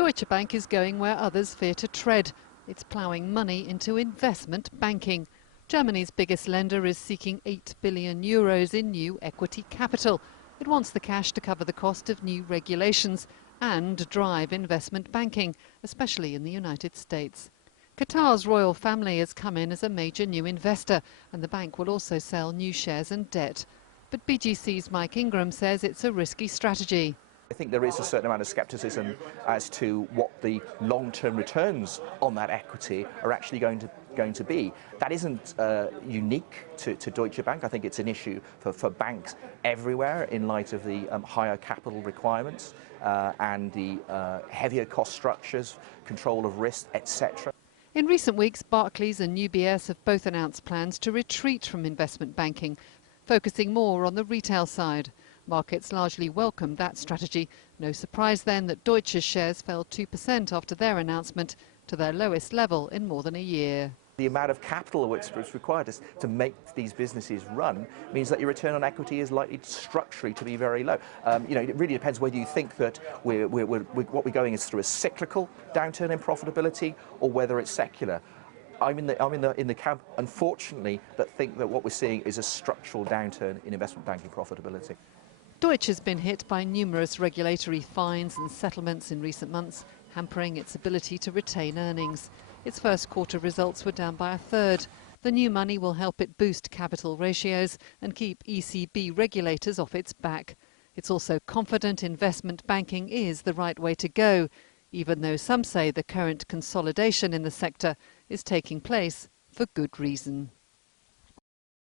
Deutsche Bank is going where others fear to tread. It's ploughing money into investment banking. Germany's biggest lender is seeking €8 billion in new equity capital. It wants the cash to cover the cost of new regulations and drive investment banking, especially in the United States. Qatar's royal family has come in as a major new investor, and the bank will also sell new shares and debt. But BGC's Mike Ingram says it's a risky strategy. I think there is a certain amount of scepticism as to what the long-term returns on that equity are actually going to be. That isn't unique to Deutsche Bank. I think it's an issue for banks everywhere in light of the higher capital requirements and the heavier cost structures, control of risk, etc. In recent weeks, Barclays and UBS have both announced plans to retreat from investment banking, focusing more on the retail side. Markets largely welcomed that strategy. No surprise then that Deutsche's shares fell 2% after their announcement, to their lowest level in more than a year. The amount of capital which is required to make these businesses run means that your return on equity is likely structurally to be very low. It really depends whether you think that what we're going is through a cyclical downturn in profitability or whether it's secular. I'm in the camp, unfortunately, that think that what we're seeing is a structural downturn in investment banking profitability. Deutsche has been hit by numerous regulatory fines and settlements in recent months, hampering its ability to retain earnings. Its first quarter results were down by a third. The new money will help it boost capital ratios and keep ECB regulators off its back. It's also confident investment banking is the right way to go, even though some say the current consolidation in the sector is taking place for good reason.